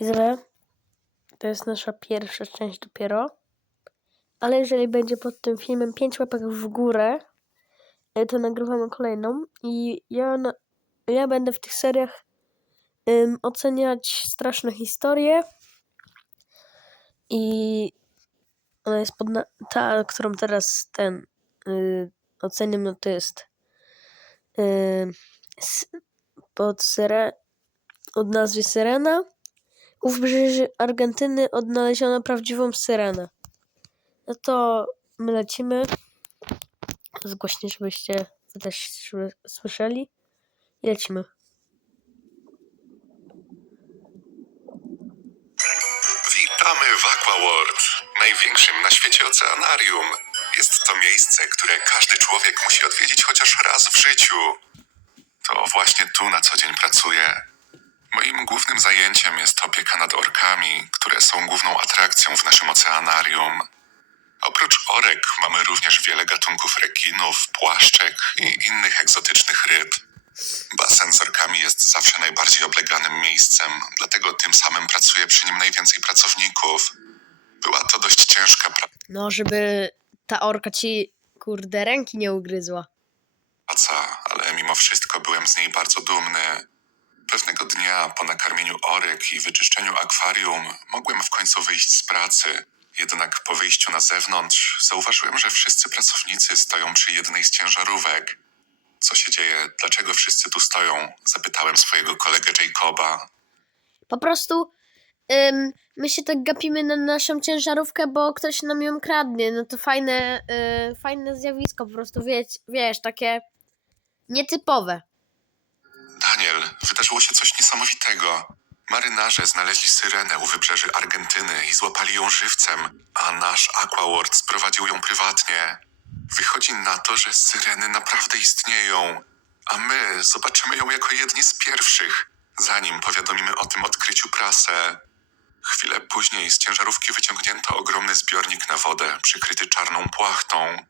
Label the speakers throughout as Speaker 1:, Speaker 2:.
Speaker 1: Widzowie, to jest nasza pierwsza część dopiero. Ale jeżeli będzie pod tym filmem 5 łapek w górę, e, to nagrywamy kolejną. I ja, na, ja będę w tych seriach ym, oceniać straszne historie. I ona jest pod. Ta, którą teraz ten y, oceniam, no to jest y, s, pod sere, od nazwy Syrena. U wybrzeży Argentyny odnaleziono prawdziwą syrenę. No to my lecimy. Zgłośnie, żebyście też sły- słyszeli. I lecimy.
Speaker 2: Witamy w Aquaworld, największym na świecie oceanarium. Jest to miejsce, które każdy człowiek musi odwiedzić chociaż raz w życiu. To właśnie tu na co dzień pracuję. Moim głównym zajęciem jest opieka nad orkami, które są główną atrakcją w naszym oceanarium. Oprócz orek mamy również wiele gatunków rekinów, płaszczek i innych egzotycznych ryb. Basen z orkami jest zawsze najbardziej obleganym miejscem, dlatego tym samym pracuje przy nim najwięcej pracowników. Była to dość ciężka
Speaker 1: No, żeby ta orka ci, kurde, ręki nie ugryzła.
Speaker 2: praca, ale mimo wszystko byłem z niej bardzo dumny. Pewnego dnia po nakarmieniu orek i wyczyszczeniu akwarium mogłem w końcu wyjść z pracy. Jednak po wyjściu na zewnątrz zauważyłem, że wszyscy pracownicy stoją przy jednej z ciężarówek. Co się dzieje? Dlaczego wszyscy tu stoją? Zapytałem swojego kolegę Jacoba.
Speaker 1: Po prostu ym, my się tak gapimy na naszą ciężarówkę, bo ktoś nam ją kradnie. No to fajne, y, fajne zjawisko, po prostu wiesz, wiesz, takie nietypowe.
Speaker 2: Daniel, wydarzyło się coś niesamowitego. Marynarze znaleźli syrenę u wybrzeży Argentyny i złapali ją żywcem, a nasz Aquaworld sprowadził ją prywatnie. Wychodzi na to, że syreny naprawdę istnieją, a my zobaczymy ją jako jedni z pierwszych, zanim powiadomimy o tym odkryciu prasę. Chwilę później z ciężarówki wyciągnięto ogromny zbiornik na wodę, przykryty czarną płachtą.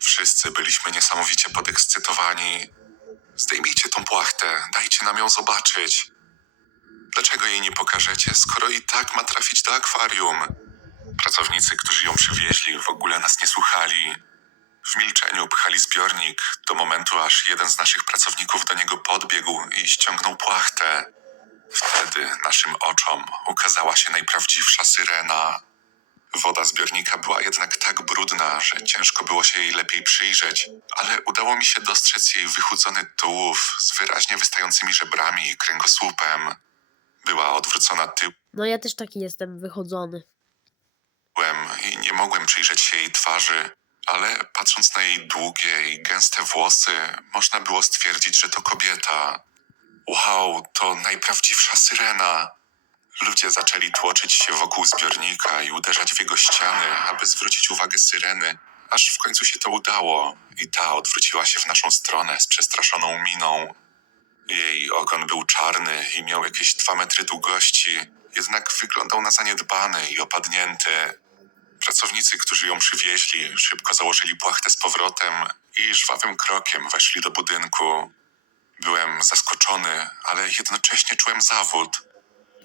Speaker 2: Wszyscy byliśmy niesamowicie podekscytowani. Zdejmijcie tą płachtę, dajcie nam ją zobaczyć. Dlaczego jej nie pokażecie, skoro i tak ma trafić do akwarium? Pracownicy, którzy ją przywieźli, w ogóle nas nie słuchali. W milczeniu pchali zbiornik do momentu, aż jeden z naszych pracowników do niego podbiegł i ściągnął płachtę. Wtedy naszym oczom ukazała się najprawdziwsza syrena. Woda zbiornika była jednak tak brudna, że ciężko było się jej lepiej przyjrzeć, ale udało mi się dostrzec jej wychudzony tułów z wyraźnie wystającymi żebrami i kręgosłupem. Była odwrócona
Speaker 1: No ja też taki jestem wychodzony.
Speaker 2: tyłem i nie mogłem przyjrzeć się jej twarzy, ale patrząc na jej długie i gęste włosy, można było stwierdzić, że to kobieta. Wow, to najprawdziwsza syrena. Ludzie zaczęli tłoczyć się wokół zbiornika i uderzać w jego ściany, aby zwrócić uwagę syreny, aż w końcu się to udało i ta odwróciła się w naszą stronę z przestraszoną miną. Jej ogon był czarny i miał jakieś dwa metry długości, jednak wyglądał na zaniedbany i opadnięty. Pracownicy, którzy ją przywieźli, szybko założyli płachtę z powrotem i żwawym krokiem weszli do budynku. Byłem zaskoczony, ale jednocześnie czułem zawód.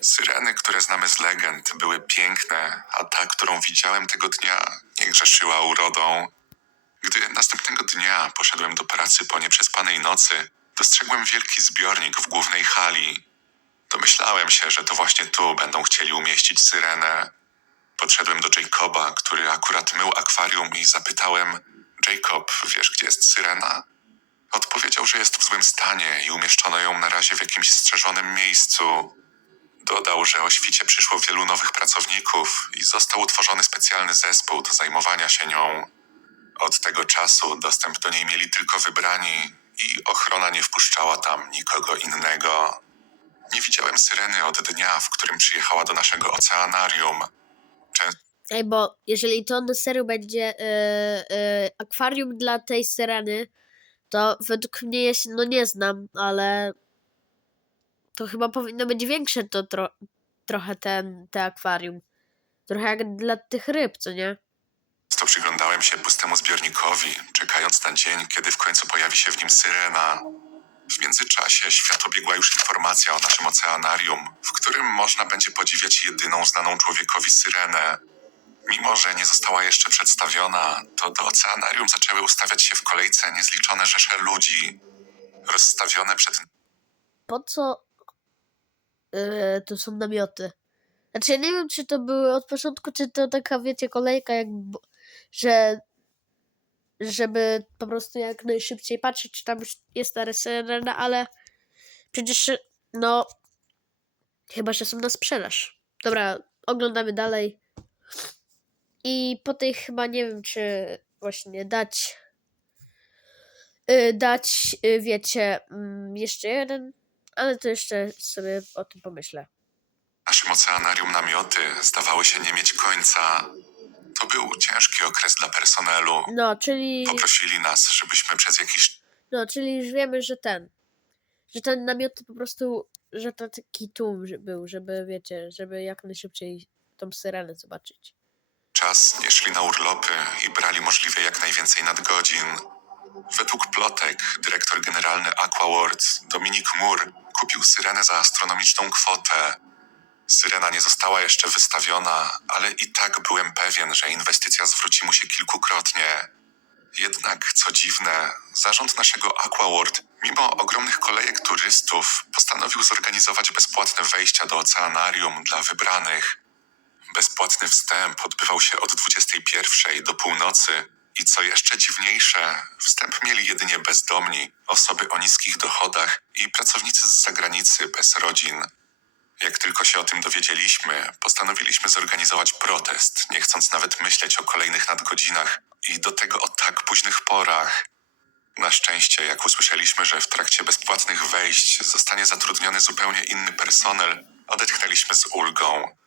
Speaker 2: Syreny, które znamy z legend, były piękne, a ta, którą widziałem tego dnia, nie grzeszyła urodą. Gdy następnego dnia poszedłem do pracy po nieprzespanej nocy, dostrzegłem wielki zbiornik w głównej hali. Domyślałem się, że to właśnie tu będą chcieli umieścić syrenę. Podszedłem do Jacoba, który akurat mył akwarium i zapytałem: Jacob, wiesz, gdzie jest syrena? Odpowiedział, że jest w złym stanie i umieszczono ją na razie w jakimś strzeżonym miejscu. Dodał, że o świcie przyszło wielu nowych pracowników i został utworzony specjalny zespół do zajmowania się nią. Od tego czasu dostęp do niej mieli tylko wybrani i ochrona nie wpuszczała tam nikogo innego. Nie widziałem syreny od dnia, w którym przyjechała do naszego oceanarium. Często
Speaker 1: Ej, bo jeżeli to na serio będzie y, y, akwarium dla tej syreny, to według mnie, ja się, no nie znam, ale to chyba powinno być większe to tro, trochę ten, te akwarium. Trochę jak dla tych ryb, co nie?
Speaker 2: przyglądałem się pustemu zbiornikowi, czekając na dzień, kiedy w końcu pojawi się w nim syrena. W międzyczasie świat obiegła już informacja o naszym oceanarium, w którym można będzie podziwiać jedyną znaną człowiekowi syrenę. Mimo, że nie została jeszcze przedstawiona, to do oceanarium zaczęły ustawiać się w kolejce niezliczone rzesze ludzi. Rozstawione przed
Speaker 1: Po co yy, to są namioty? Znaczy, ja nie wiem, czy to były od początku, czy to taka, wiecie, kolejka, jak, że żeby po prostu jak najszybciej patrzeć, czy tam już jest syrena, ale przecież, no, chyba, że są na sprzedaż. Dobra, oglądamy dalej. I po tej chyba nie wiem, czy właśnie dać, y, dać, y, wiecie, mm, jeszcze jeden, ale to jeszcze sobie o tym pomyślę.
Speaker 2: naszym oceanarium namioty zdawały się nie mieć końca. To był ciężki okres dla personelu.
Speaker 1: No, czyli,
Speaker 2: Poprosili nas, żebyśmy przez jakiś
Speaker 1: no, czyli już wiemy, że ten, że ten namiot po prostu, że to taki tłum był, żeby, wiecie, żeby jak najszybciej tą syrenę zobaczyć.
Speaker 2: czas nie szli na urlopy i brali możliwie jak najwięcej nadgodzin. Według plotek dyrektor generalny Aquaworld Dominik Moore kupił syrenę za astronomiczną kwotę. Syrena nie została jeszcze wystawiona, ale i tak byłem pewien, że inwestycja zwróci mu się kilkukrotnie. Jednak, co dziwne, zarząd naszego Aquaworld, mimo ogromnych kolejek turystów, postanowił zorganizować bezpłatne wejścia do oceanarium dla wybranych. Bezpłatny wstęp odbywał się od 21 do północy i co jeszcze dziwniejsze, wstęp mieli jedynie bezdomni, osoby o niskich dochodach i pracownicy z zagranicy bez rodzin. Jak tylko się o tym dowiedzieliśmy, postanowiliśmy zorganizować protest, nie chcąc nawet myśleć o kolejnych nadgodzinach i do tego o tak późnych porach. Na szczęście, jak usłyszeliśmy, że w trakcie bezpłatnych wejść zostanie zatrudniony zupełnie inny personel, odetchnęliśmy z ulgą.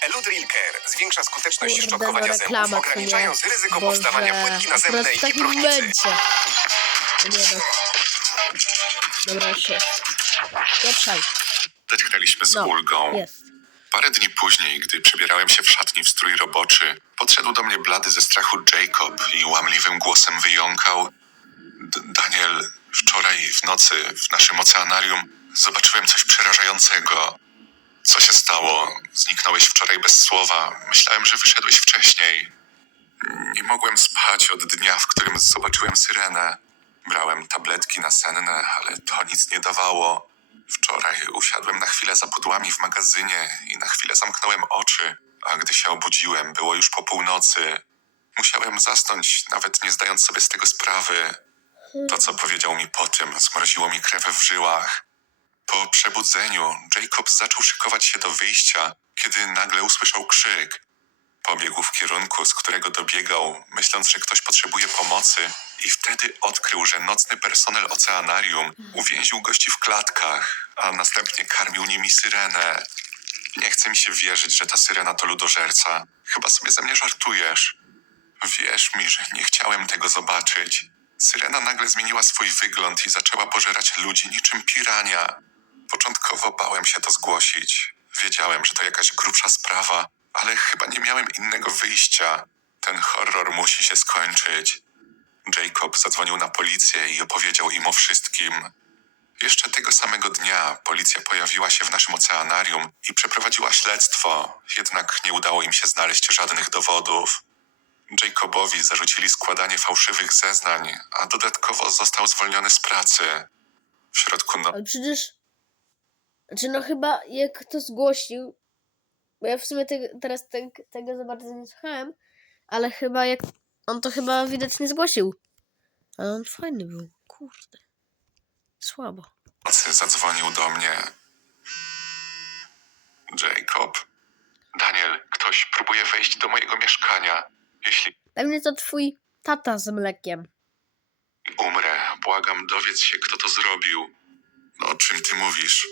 Speaker 3: Eludril Care zwiększa skuteczność
Speaker 1: Kurde,
Speaker 3: szczotkowania
Speaker 1: no
Speaker 3: zębów,
Speaker 1: reklama, co nie?
Speaker 3: ograniczając ryzyko
Speaker 1: Boże,
Speaker 3: powstawania płytki
Speaker 1: akurat
Speaker 3: nazębnej
Speaker 1: w
Speaker 3: i
Speaker 1: takim
Speaker 3: próchnicy.
Speaker 1: momencie. No Nie no. Dobra, już jest. Pieprzaj.
Speaker 2: Odetchnęliśmy z
Speaker 1: No,
Speaker 2: ulgą.
Speaker 1: jest.
Speaker 2: Parę dni później, gdy przebierałem się w szatni w strój roboczy, podszedł do mnie blady ze strachu Jacob i łamliwym głosem wyjąkał: D- Daniel, wczoraj w nocy w naszym oceanarium zobaczyłem coś przerażającego. Co się stało? Zniknąłeś wczoraj bez słowa. Myślałem, że wyszedłeś wcześniej. Nie mogłem spać od dnia, w którym zobaczyłem syrenę. Brałem tabletki nasenne, ale to nic nie dawało. Wczoraj usiadłem na chwilę za pudłami w magazynie i na chwilę zamknąłem oczy, a gdy się obudziłem, było już po północy. Musiałem zasnąć, nawet nie zdając sobie z tego sprawy. To, co powiedział mi po tym, zmroziło mi krew w żyłach. Po przebudzeniu Jacob zaczął szykować się do wyjścia, kiedy nagle usłyszał krzyk. Pobiegł w kierunku, z którego dobiegał, myśląc, że ktoś potrzebuje pomocy, i wtedy odkrył, że nocny personel oceanarium uwięził gości w klatkach, a następnie karmił nimi syrenę. Nie chce mi się wierzyć, że ta syrena to ludożerca. Chyba sobie ze mnie żartujesz. Wierz mi, że nie chciałem tego zobaczyć. Syrena nagle zmieniła swój wygląd i zaczęła pożerać ludzi niczym pirania. Początkowo bałem się to zgłosić. Wiedziałem, że to jakaś grubsza sprawa, ale chyba nie miałem innego wyjścia. Ten horror musi się skończyć. Jacob zadzwonił na policję i opowiedział im o wszystkim. Jeszcze tego samego dnia policja pojawiła się w naszym oceanarium i przeprowadziła śledztwo, jednak nie udało im się znaleźć żadnych dowodów. Jacobowi zarzucili składanie fałszywych zeznań, a dodatkowo został zwolniony z pracy. W środku no
Speaker 1: Ale przecież. Znaczy, no chyba jak to zgłosił. Bo ja w sumie te, teraz te, tego za bardzo nie słuchałem, ale chyba jak. On to chyba widocznie zgłosił. Ale on fajny był. Kurde. Słabo.
Speaker 2: nocy zadzwonił do mnie. Jacob? Daniel, ktoś próbuje wejść do mojego mieszkania. Jeśli
Speaker 1: Pewnie to twój tata z mlekiem.
Speaker 2: umrę, błagam, dowiedz się, kto to zrobił. No, o czym ty mówisz?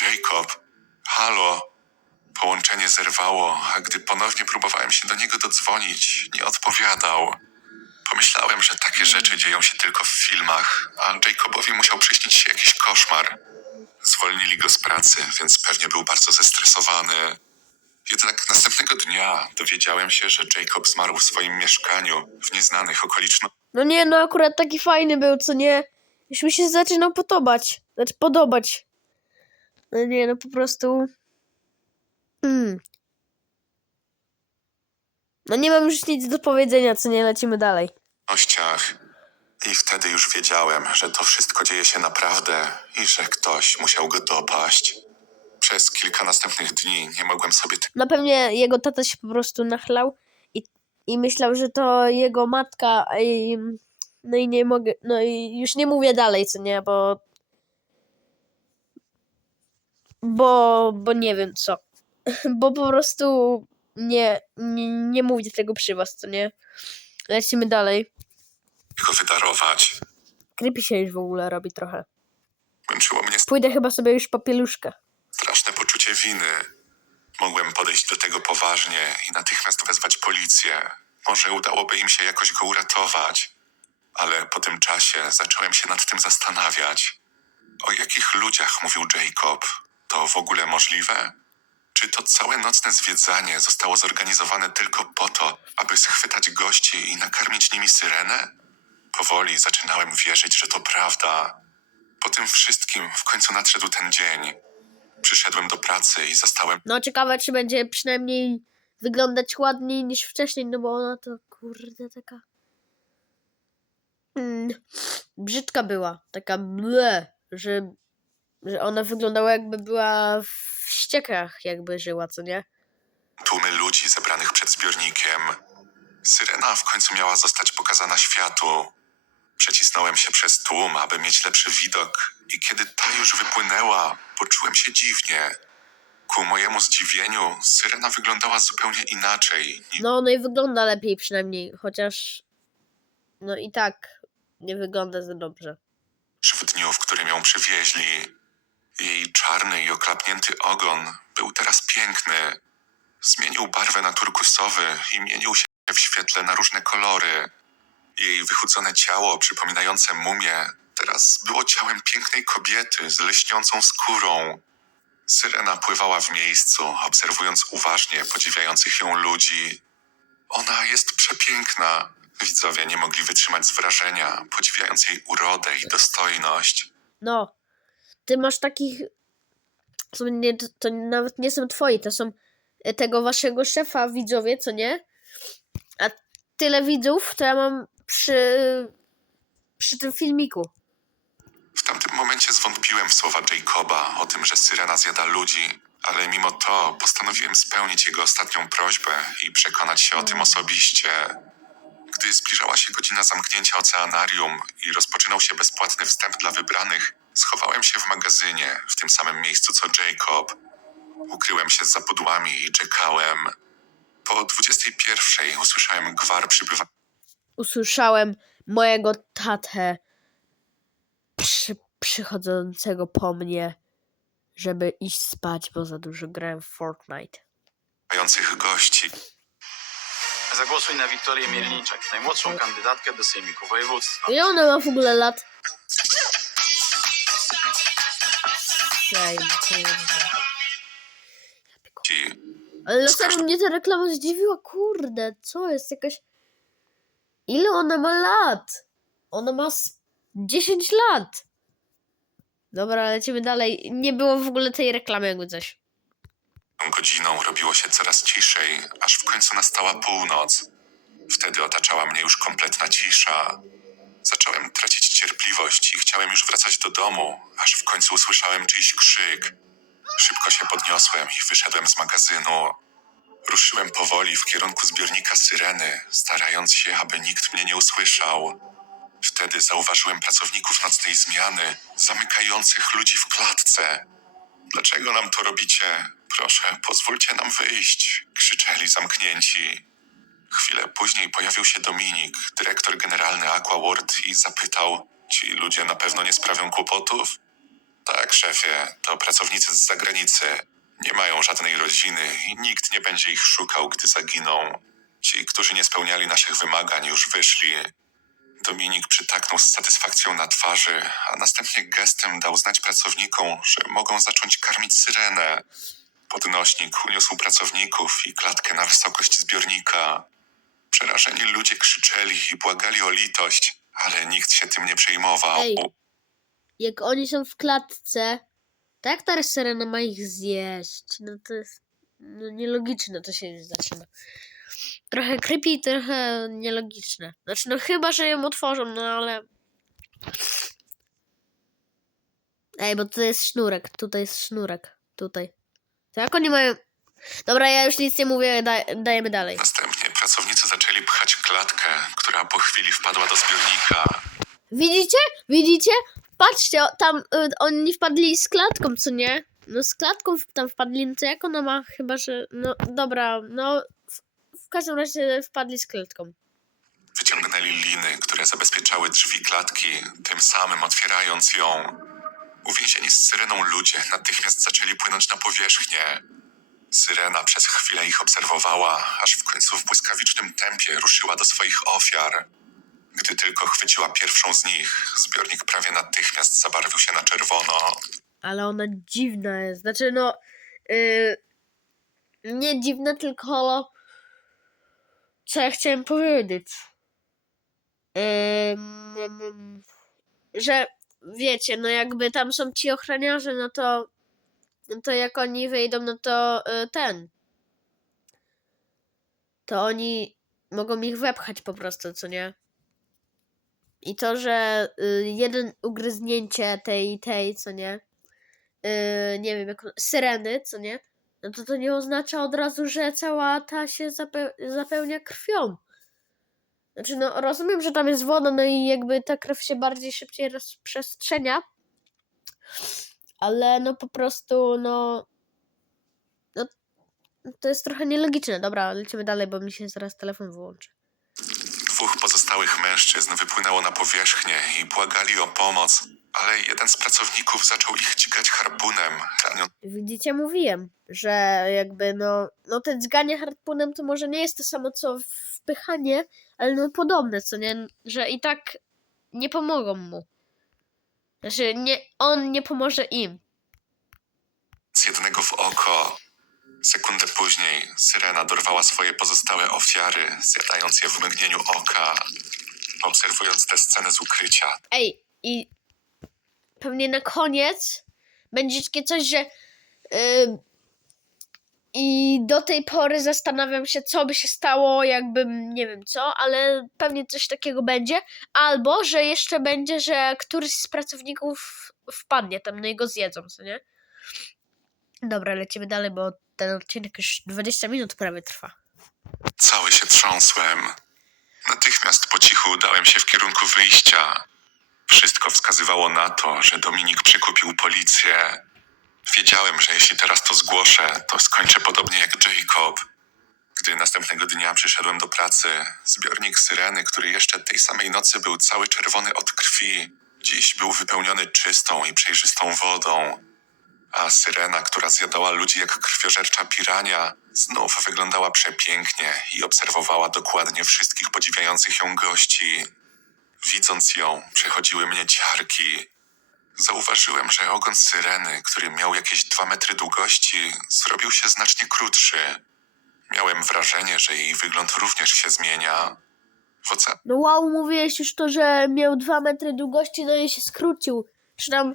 Speaker 2: Jacob? Halo? Połączenie zerwało, a gdy ponownie próbowałem się do niego dodzwonić, nie odpowiadał. Pomyślałem, że takie rzeczy dzieją się tylko w filmach, a Jacobowi musiał przyśnić się jakiś koszmar. Zwolnili go z pracy, więc pewnie był bardzo zestresowany. Jednak następnego dnia dowiedziałem się, że Jacob zmarł w swoim mieszkaniu w nieznanych okolicznościach.
Speaker 1: No nie, no akurat taki fajny był, co nie? Już mi się zaczynał podobać. Znaczy podobać. No nie, no po prostu... Mm. No nie mam już nic do powiedzenia, co nie lecimy dalej.
Speaker 2: czynnościach. I wtedy już wiedziałem, że to wszystko dzieje się naprawdę i że ktoś musiał go dopaść. Przez kilka następnych dni nie mogłem sobie
Speaker 1: Na pewnie jego tata się po prostu nachlał i, i myślał, że to jego matka i, no i nie mogę, no i już nie mówię dalej, co nie, bo bo, bo nie wiem co, bo po prostu nie, nie, nie mówię tego przy was, co nie. Lecimy dalej.
Speaker 2: go wydarować.
Speaker 1: Creepy się już w ogóle robi trochę.
Speaker 2: Męczyło mnie
Speaker 1: Pójdę chyba sobie już po pieluszkę.
Speaker 2: straszne poczucie winy. Mogłem podejść do tego poważnie i natychmiast wezwać policję. Może udałoby im się jakoś go uratować. Ale po tym czasie zacząłem się nad tym zastanawiać. O jakich ludziach mówił Jacob? To w ogóle możliwe? Czy to całe nocne zwiedzanie zostało zorganizowane tylko po to, aby schwytać gości i nakarmić nimi syrenę? Powoli zaczynałem wierzyć, że to prawda. Po tym wszystkim w końcu nadszedł ten dzień. Przyszedłem do pracy i zastałem
Speaker 1: No ciekawe, czy będzie przynajmniej wyglądać ładniej niż wcześniej, no bo ona to kurde taka. Mm, brzydka była, taka ble, że, że ona wyglądała jakby była w ściekach, jakby żyła, co nie?
Speaker 2: tłumy ludzi zebranych przed zbiornikiem. Syrena w końcu miała zostać pokazana światu. Przecisnąłem się przez tłum, aby mieć lepszy widok, i kiedy ta już wypłynęła, poczułem się dziwnie. Ku mojemu zdziwieniu, syrena wyglądała zupełnie inaczej niż
Speaker 1: No, no i wygląda lepiej przynajmniej, chociaż no i tak nie wygląda za dobrze.
Speaker 2: w dniu, w którym ją przywieźli. Jej czarny i oklapnięty ogon był teraz piękny. Zmienił barwę na turkusowy i mienił się w świetle na różne kolory. Jej wychudzone ciało, przypominające mumię, teraz było ciałem pięknej kobiety z lśniącą skórą. Syrena pływała w miejscu, obserwując uważnie podziwiających ją ludzi. Ona jest przepiękna. Widzowie nie mogli wytrzymać z wrażenia, podziwiając jej urodę i dostojność.
Speaker 1: No, ty masz takich. To, nie, to nawet nie są twoi, to są e, tego waszego szefa widzowie, co nie? A tyle widzów to ja mam przy, przy tym filmiku.
Speaker 2: W tamtym momencie zwątpiłem w słowa Jacoba o tym, że syrena zjada ludzi, ale mimo to postanowiłem spełnić jego ostatnią prośbę i przekonać się o tym osobiście. Gdy zbliżała się godzina zamknięcia oceanarium i rozpoczynał się bezpłatny wstęp dla wybranych, schowałem się w magazynie, w tym samym miejscu co Jacob. Ukryłem się za pudłami i czekałem. Po 21 usłyszałem gwar przybywa
Speaker 1: Usłyszałem mojego tatę przy, przychodzącego po mnie, żeby iść spać, bo za dużo grałem w Fortnite.
Speaker 2: przybyających gości.
Speaker 4: Zagłosuj na Wiktorię Mielniczek, najmłodszą kandydatkę do Sejmiku Województwa.
Speaker 1: Ile ona ma w ogóle lat? Sejm, kurde. Ale serio mnie ta reklama zdziwiła, kurde, co jest jakaś... Ile ona ma lat? Ona ma z 10 lat. Dobra, lecimy dalej. Nie było w ogóle tej reklamy jakby coś.
Speaker 2: godziną robiło się coraz ciszej, aż w końcu nastała północ. Wtedy otaczała mnie już kompletna cisza. Zacząłem tracić cierpliwość i chciałem już wracać do domu, aż w końcu usłyszałem czyjś krzyk. Szybko się podniosłem i wyszedłem z magazynu. Ruszyłem powoli w kierunku zbiornika syreny, starając się, aby nikt mnie nie usłyszał. Wtedy zauważyłem pracowników nocnej zmiany, zamykających ludzi w klatce. Dlaczego nam to robicie? Proszę, pozwólcie nam wyjść, krzyczeli zamknięci. Chwilę później pojawił się Dominik, dyrektor generalny Aquaworld i zapytał, ci ludzie na pewno nie sprawią kłopotów? Tak, szefie, to pracownicy z zagranicy. Nie mają żadnej rodziny i nikt nie będzie ich szukał, gdy zaginą. Ci, którzy nie spełniali naszych wymagań, już wyszli. Dominik przytaknął z satysfakcją na twarzy, a następnie gestem dał znać pracownikom, że mogą zacząć karmić syrenę. Podnośnik uniósł pracowników i klatkę na wysokość zbiornika. Przerażeni ludzie krzyczeli i błagali o litość, ale nikt się tym nie przejmował.
Speaker 1: Ej. jak oni są w klatce, to jak ta syrena ma ich zjeść? No to jest no, nielogiczne to się zaczyna. Trochę creepy, trochę nielogiczne. Znaczy, no chyba, że ją otworzą, no ale... Ej, bo tutaj jest sznurek, tutaj jest sznurek, tutaj. To jak oni mają... Dobra, ja już nic nie mówię, daj, dajemy dalej.
Speaker 2: Następnie pracownicy zaczęli pchać klatkę, która po chwili wpadła do zbiornika.
Speaker 1: Widzicie? Widzicie? Patrzcie, o, tam y, oni wpadli z klatką, co nie? No z klatką w- tam wpadli, no to jak ona ma? Chyba, że... No dobra, no... W, w każdym razie wpadli z klatką.
Speaker 2: Wyciągnęli liny, które zabezpieczały drzwi klatki, tym samym otwierając ją. Uwięzieni z syreną ludzie natychmiast zaczęli płynąć na powierzchnię. Syrena przez chwilę ich obserwowała, aż w końcu w błyskawicznym tempie ruszyła do swoich ofiar. Gdy tylko chwyciła pierwszą z nich, zbiornik prawie natychmiast zabarwił się na czerwono.
Speaker 1: Ale ona dziwna jest. Znaczy, no. Yy, nie dziwna, tylko. Co ja chciałem powiedzieć? Ym, że wiecie, no jakby tam są ci ochroniarze, no to. No to jak oni wyjdą, no to y, ten. To oni mogą ich wepchać po prostu, co nie? I to, że y, jeden ugryznięcie tej, tej, co nie? yy, nie wiem, jak, syreny, co nie? No to to nie oznacza od razu, że cała ta się zape zapełnia krwią. Znaczy, no rozumiem, że tam jest woda, no i jakby ta krew się bardziej szybciej rozprzestrzenia, ale no po prostu, no, no to jest trochę nielogiczne. Dobra, lecimy dalej, bo mi się zaraz telefon wyłączy.
Speaker 2: Dwóch pozostałych mężczyzn wypłynęło na powierzchnię i błagali o pomoc, ale jeden z pracowników zaczął ich dźgać harpunem, raniąc
Speaker 1: Widzicie, mówiłem, że jakby no, no te dźganie harpunem to może nie jest to samo co wpychanie, ale no podobne, co nie? Że i tak nie pomogą mu. Znaczy, nie, on nie pomoże im.
Speaker 2: jednego w oko. Sekundę później syrena dorwała swoje pozostałe ofiary, zjadając je w mgnieniu oka. Obserwując tę scenę z ukrycia,
Speaker 1: Ej, i pewnie na koniec będzie takie coś, że ym, i do tej pory zastanawiam się, co by się stało, jakbym nie wiem co, ale pewnie coś takiego będzie. Albo, że jeszcze będzie, że któryś z pracowników wpadnie tam, no i go zjedzą, co nie? Dobra, lecimy dalej, bo ten odcinek już 20 minut prawie trwa.
Speaker 2: cały się trząsłem. Natychmiast po cichu udałem się w kierunku wyjścia. Wszystko wskazywało na to, że Dominik przykupił policję. Wiedziałem, że jeśli teraz to zgłoszę, to skończę podobnie jak Jacob. Gdy następnego dnia przyszedłem do pracy, zbiornik syreny, który jeszcze tej samej nocy był cały czerwony od krwi, dziś był wypełniony czystą i przejrzystą wodą. A syrena, która zjadała ludzi jak krwiożercza pirania, znów wyglądała przepięknie i obserwowała dokładnie wszystkich podziwiających ją gości. Widząc ją, przechodziły mnie ciarki. Zauważyłem, że ogon syreny, który miał jakieś dwa metry długości, zrobił się znacznie krótszy. Miałem wrażenie, że jej wygląd również się zmienia. W oce-
Speaker 1: No wow, mówiłeś już to, że miał 2 metry długości, no i się skrócił. Czy tam.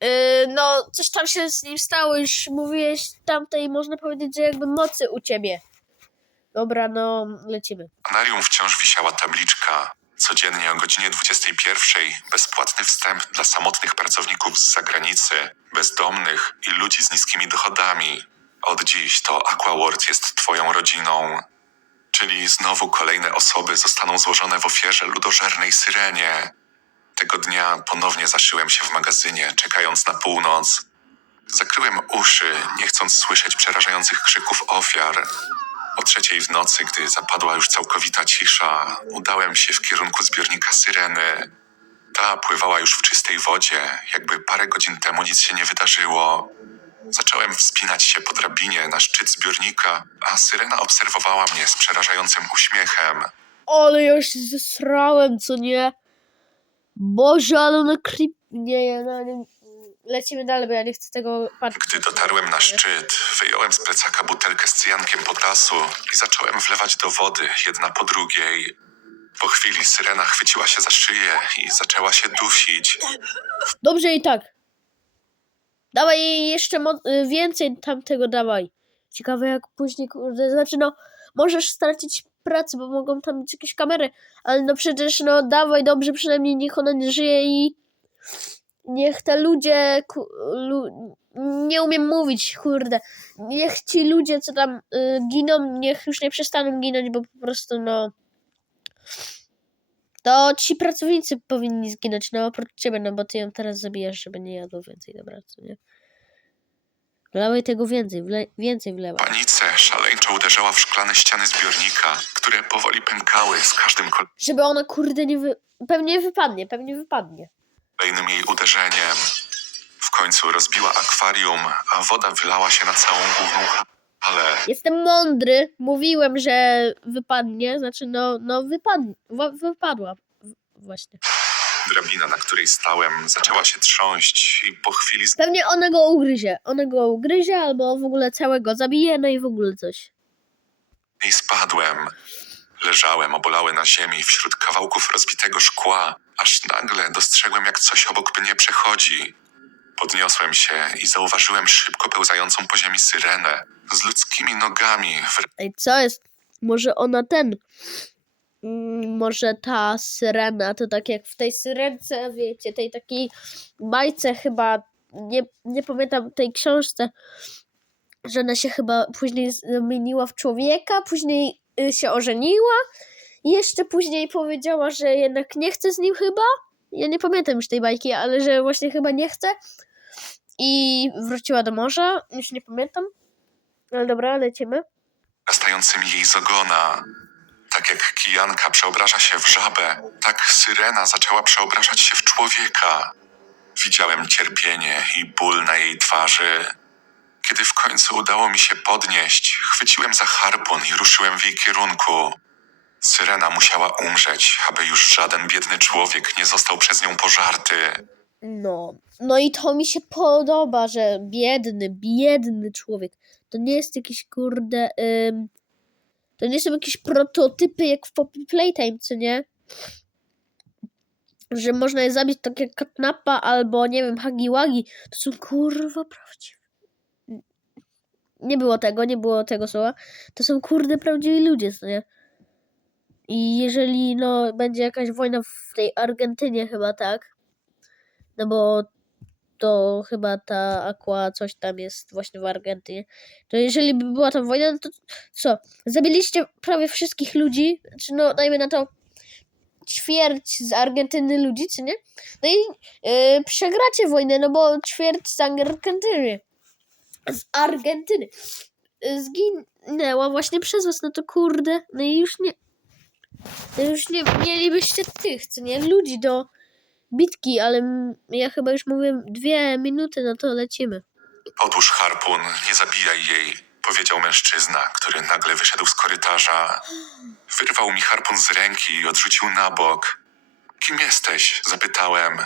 Speaker 1: Yy, no, coś tam się z nim stało, już mówiłeś tamtej, można powiedzieć, że jakby mocy u ciebie. Dobra, no, lecimy.
Speaker 2: planarium wciąż wisiała tabliczka. Codziennie o godzinie 21 bezpłatny wstęp dla samotnych pracowników z zagranicy, bezdomnych i ludzi z niskimi dochodami. Od dziś to Aquaworld jest twoją rodziną. Czyli znowu kolejne osoby zostaną złożone w ofierze ludożernej syrenie. Tego dnia ponownie zaszyłem się w magazynie, czekając na północ. Zakryłem uszy, nie chcąc słyszeć przerażających krzyków ofiar. O trzeciej w nocy, gdy zapadła już całkowita cisza, udałem się w kierunku zbiornika syreny. Ta pływała już w czystej wodzie, jakby parę godzin temu nic się nie wydarzyło. Zacząłem wspinać się po drabinie na szczyt zbiornika, a syrena obserwowała mnie z przerażającym uśmiechem.
Speaker 1: Ale ja się zesrałem, co nie? Boże, ale ona creep... Nie, ja no, nie... Lecimy dalej, bo ja nie chcę tego patrzeć.
Speaker 2: Gdy dotarłem na szczyt, wyjąłem z plecaka butelkę z cyjankiem potasu i zacząłem wlewać do wody jedna po drugiej. Po chwili syrena chwyciła się za szyję i zaczęła się dusić.
Speaker 1: Dobrze i tak. Dawaj jej jeszcze mo- y, więcej tamtego dawaj. Ciekawe jak później, kurde, znaczy no, możesz stracić pracę, bo mogą tam być jakieś kamery, ale no przecież no dawaj dobrze, przynajmniej niech ona nie żyje i niech te ludzie, ku, lu, nie umiem mówić, kurde, niech ci ludzie, co tam y, giną, niech już nie przestaną ginąć, bo po prostu no, to ci pracownicy powinni zginąć, no oprócz ciebie, no bo ty ją teraz zabijasz, żeby nie jadło więcej, dobra, co nie? Wlewaj tego więcej, wle, więcej wlewaj.
Speaker 2: panice szaleńczo uderzała w szklane ściany zbiornika, które powoli pękały z każdym
Speaker 1: Żeby ona, kurde, nie wy... Pewnie wypadnie, pewnie wypadnie.
Speaker 2: Kolejnym jej uderzeniem. W końcu rozbiła akwarium, a woda wylała się na całą główną halę.
Speaker 1: Jestem mądry, mówiłem, że wypadnie, znaczy no, no wypadnie, wypadła w- właśnie.
Speaker 2: Drabina, na której stałem, zaczęła się trząść i po chwili z
Speaker 1: Pewnie ona go ugryzie, ona go ugryzie albo w ogóle całego zabije, no i w ogóle coś.
Speaker 2: niej spadłem. Leżałem obolały na ziemi wśród kawałków rozbitego szkła, aż nagle dostrzegłem, jak coś obok mnie przechodzi. Podniosłem się i zauważyłem szybko pełzającą po ziemi syrenę z ludzkimi nogami w
Speaker 1: Ej, co jest? Może ona ten. Może ta syrena, to tak jak w tej syrence, wiecie, tej takiej bajce chyba, nie, nie pamiętam tej książce, że ona się chyba później zamieniła w człowieka, później się ożeniła jeszcze później powiedziała, że jednak nie chce z nim chyba. Ja nie pamiętam już tej bajki, ale że właśnie chyba nie chce. I wróciła do morza, już nie pamiętam. Ale dobra, lecimy.
Speaker 2: wyrastającymi jej z ogona. Tak jak kijanka przeobraża się w żabę, tak syrena zaczęła przeobrażać się w człowieka. Widziałem cierpienie i ból na jej twarzy. Kiedy w końcu udało mi się podnieść, chwyciłem za harpun i ruszyłem w jej kierunku. Syrena musiała umrzeć, aby już żaden biedny człowiek nie został przez nią pożarty.
Speaker 1: No, no i to mi się podoba, że biedny, biedny człowiek. To nie jest jakiś kurde. Ym, to nie są jakieś prototypy jak w Poppy Playtime, co nie? Że można je zabić tak jak Katnapa albo nie wiem, Hagiwagi. To są kurwa prawdziwe. Nie było tego, nie było tego słowa. To są kurde prawdziwi ludzie, co nie? I jeżeli no będzie jakaś wojna w tej Argentynie chyba, tak? No bo to chyba ta Aqua coś tam jest właśnie w Argentynie. To jeżeli by była tam wojna, no to co? Zabiliście prawie wszystkich ludzi, znaczy no dajmy na to ćwierć z Argentyny ludzi, czy nie? No i yy, przegracie wojnę, no bo ćwierć z Argentyny. Z Argentyny. y, Zginęła właśnie przez was, no to kurde, no i już nie. No już nie mielibyście tych, co nie? Ludzi do bitki, ale ja chyba już mówiłem dwie minuty, no to lecimy.
Speaker 2: Odłóż harpun, nie zabijaj jej, powiedział mężczyzna, który nagle wyszedł z korytarza. Wyrwał mi harpun z ręki i odrzucił na bok. Kim jesteś? zapytałem.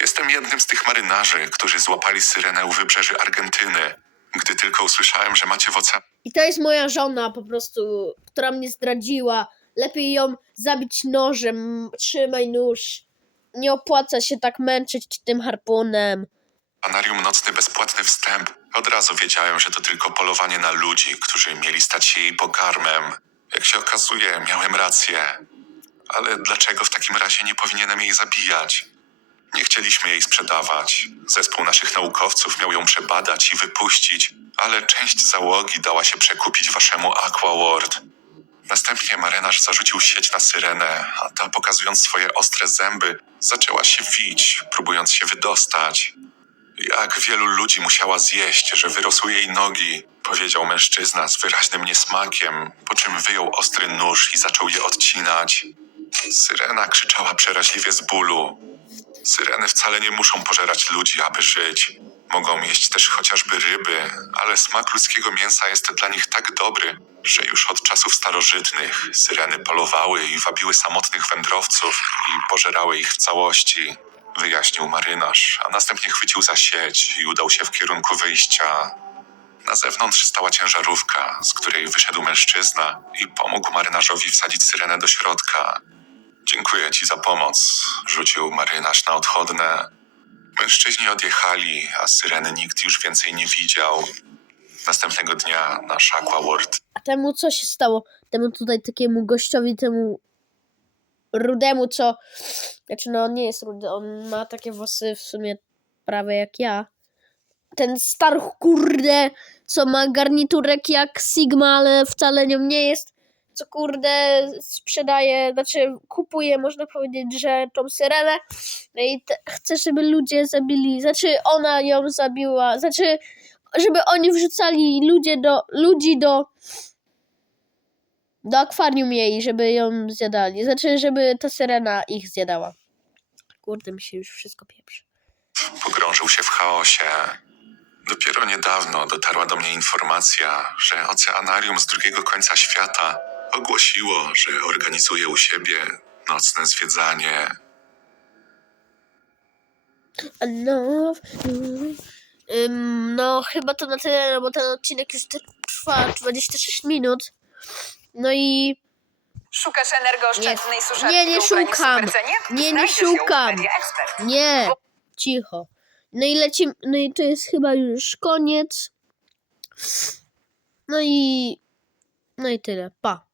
Speaker 2: Jestem jednym z tych marynarzy, którzy złapali syrenę u wybrzeży Argentyny. Gdy tylko usłyszałem, że macie w oceanie
Speaker 1: I to jest moja żona po prostu, która mnie zdradziła. Lepiej ją zabić nożem, trzymaj nóż. Nie opłaca się tak męczyć tym harpunem.
Speaker 2: Anarium nocny bezpłatny wstęp. Od razu wiedziałem, że to tylko polowanie na ludzi, którzy mieli stać się jej pokarmem. Jak się okazuje, miałem rację. Ale dlaczego w takim razie nie powinienem jej zabijać? Nie chcieliśmy jej sprzedawać. Zespół naszych naukowców miał ją przebadać i wypuścić, ale część załogi dała się przekupić waszemu Aquaward. Następnie marynarz zarzucił sieć na syrenę, a ta pokazując swoje ostre zęby, zaczęła się wić, próbując się wydostać. Jak wielu ludzi musiała zjeść, że wyrosły jej nogi, powiedział mężczyzna z wyraźnym niesmakiem, po czym wyjął ostry nóż i zaczął je odcinać. Syrena krzyczała przeraźliwie z bólu. Syreny wcale nie muszą pożerać ludzi, aby żyć. Mogą jeść też chociażby ryby, ale smak ludzkiego mięsa jest dla nich tak dobry, że już od czasów starożytnych syreny polowały i wabiły samotnych wędrowców i pożerały ich w całości, wyjaśnił marynarz, a następnie chwycił za sieć i udał się w kierunku wyjścia. Na zewnątrz stała ciężarówka, z której wyszedł mężczyzna i pomógł marynarzowi wsadzić syrenę do środka. Dziękuję ci za pomoc, rzucił marynarz na odchodne. Mężczyźni odjechali, a syreny nikt już więcej nie widział. Następnego dnia nasz Aquaword
Speaker 1: A temu co się stało? Temu tutaj takiemu gościowi, temu rudemu, co... Znaczy no on nie jest rudy, on ma takie włosy w sumie prawie jak ja. Ten staruch kurde, co ma garniturek jak Sigma, ale wcale nią nie jest. Co kurde sprzedaje, znaczy kupuje, można powiedzieć, że tą syrenę. No i te, chce, żeby ludzie zabili, znaczy ona ją zabiła, znaczy żeby oni wrzucali ludzie do, ludzi do do akwarium jej, żeby ją zjadali. Znaczy, żeby ta syrena ich zjadała. Kurde, mi się już wszystko pieprzy.
Speaker 2: pogrążył się w chaosie. Dopiero niedawno dotarła do mnie informacja, że oceanarium z drugiego końca świata ogłosiło, że organizuje u siebie nocne zwiedzanie.
Speaker 1: No, ym, no chyba to na tyle, no bo ten odcinek już trwa 26 minut. No i
Speaker 5: Szukasz energooszczędnej
Speaker 1: Nie,
Speaker 5: suszarki
Speaker 1: nie, nie
Speaker 5: do
Speaker 1: szukam.
Speaker 5: supercenie?
Speaker 1: Nie, nie
Speaker 5: Znajdziesz ją w
Speaker 1: szukam.
Speaker 5: Media Expert.
Speaker 1: nie, cicho. No i lecimy, no i to jest chyba już koniec. No i, no i tyle, pa.